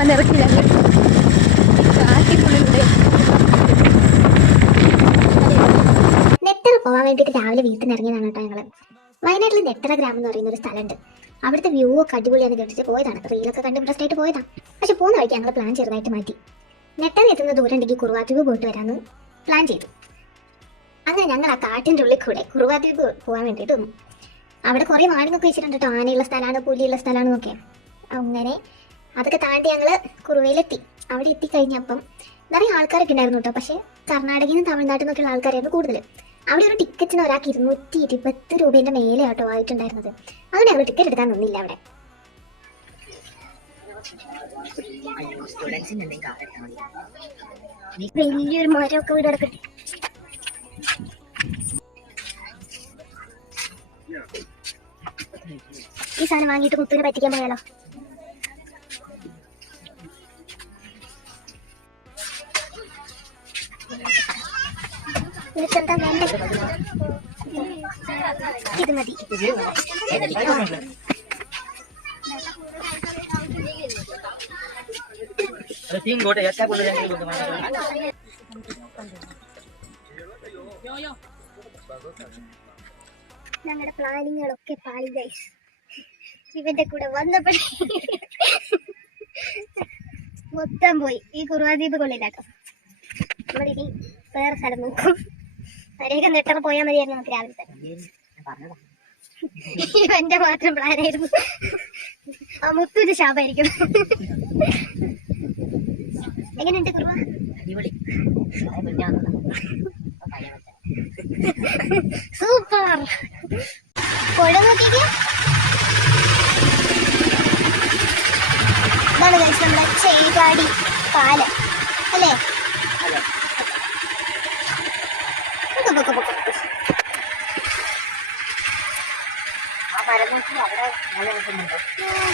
വന്നിറക്കി ഞങ്ങൾ കാട്ടിനുള്ളിലൂടെ. നെട്ടറ പോകാൻ വേണ്ടിയിട്ട് രാവിലെ വീട്ടിൽ നിന്ന് ഇറങ്ങിയതാണ് കേട്ടോ ഞങ്ങൾ. വയനാട്ടിൽ നെട്ടറ ഗ്രാമം എന്ന് പറയുന്ന ഒരു സ്ഥലമുണ്ട്. അവിടുത്തെ വ്യൂ ഒക്കെ അടിപൊളിയാന്ന് കേട്ടിട്ട് പോയതാണ്. റീലൊക്കെ കണ്ട് ഇൻട്രസ്റ്റ് ആയിട്ട് പോയതാണ്. പക്ഷെ പോകുന്ന വഴിക്ക് ഞങ്ങൾ പ്ലാൻ ചെറുതായിട്ട് മാറ്റി. നെട്ടറ എത്തുന്ന ദൂരം ഉണ്ടെങ്കിൽ കുറുവാദ്വീപ് പോയിട്ട് വരാമെന്ന് പ്ലാൻ ചെയ്തു. അങ്ങനെ ഞങ്ങൾ ആ കാട്ടിൻ്റെ ഉള്ളിൽ കൂടെ കുറുവാദ്വീപ് പോകാൻ വേണ്ടിയിട്ട് വന്നു. അവിടെ കുറേ വാണിങ്ങൊക്കെ വെച്ചിട്ടുണ്ട് കേട്ടോ. ആനയുള്ള സ്ഥലമാണ്, പുലിയുള്ള സ്ഥലമാണെന്നൊക്കെ. അങ്ങനെ അതൊക്കെ താണ്ടി ഞങ്ങൾ കുറുവയിലെത്തി. അവിടെ എത്തിക്കഴിഞ്ഞപ്പം നിറയെ ആൾക്കാരൊക്കെ ഉണ്ടായിരുന്നു കേട്ടോ. പക്ഷേ കർണാടകയിൽ നിന്ന് തമിഴ്നാട്ടിൽ നിന്നൊക്കെയുള്ള ആൾക്കാരായിരുന്നു കൂടുതൽ. അവിടെ ഒരു ടിക്കറ്റിന് ഒരാൾക്ക് 220 രൂപേൻ്റെ മേലെ ആട്ടോ ആയിട്ടുണ്ടായിരുന്നത്. അതുകൊണ്ട് ഞങ്ങൾ ടിക്കറ്റ് എടുക്കാൻ നിന്നില്ല അവിടെ. വലിയൊരു മരമൊക്കെ വീട് കിടക്കട്ടെ. ഈ സാധനം വാങ്ങിയിട്ട് മുത്തുവിനെ പറ്റിക്കാൻ പോയാലോ? നിനക്കെന്താ വേണ്ടേ? ഇത് മതി. ഞങ്ങളുടെ പ്ലാനിങ്ങുകളൊക്കെ പാളി ഗൈസ്. ഇവന്റെ കൂടെ വന്നപ്പോഴേ മൊത്തം പോയി. ഈ കുറുവാദ്വീപ് കൊള്ളില്ലാട്ടോ. നമ്മളിനി വേറെ സ്ഥലം നോക്കും. അരേഖം നെട്ടറ പോയാൽ മതിയായിരുന്നു നമുക്ക് രാവിലെ തന്നെ. ഇവന്റെ മാത്രം പ്ലാനായിരുന്നു. ആ മുത്തൊരു ശാപായിരിക്കും. എങ്ങനെയുണ്ട് കുറുവ? സൂപ്പർ. പുഴ നോക്കിക്കേ. ഇതാണ് കഴിച്ച് നമ്മുടെ ചേകാടി പാലം അല്ലേ? ആ മരം നോക്കി അവിടെ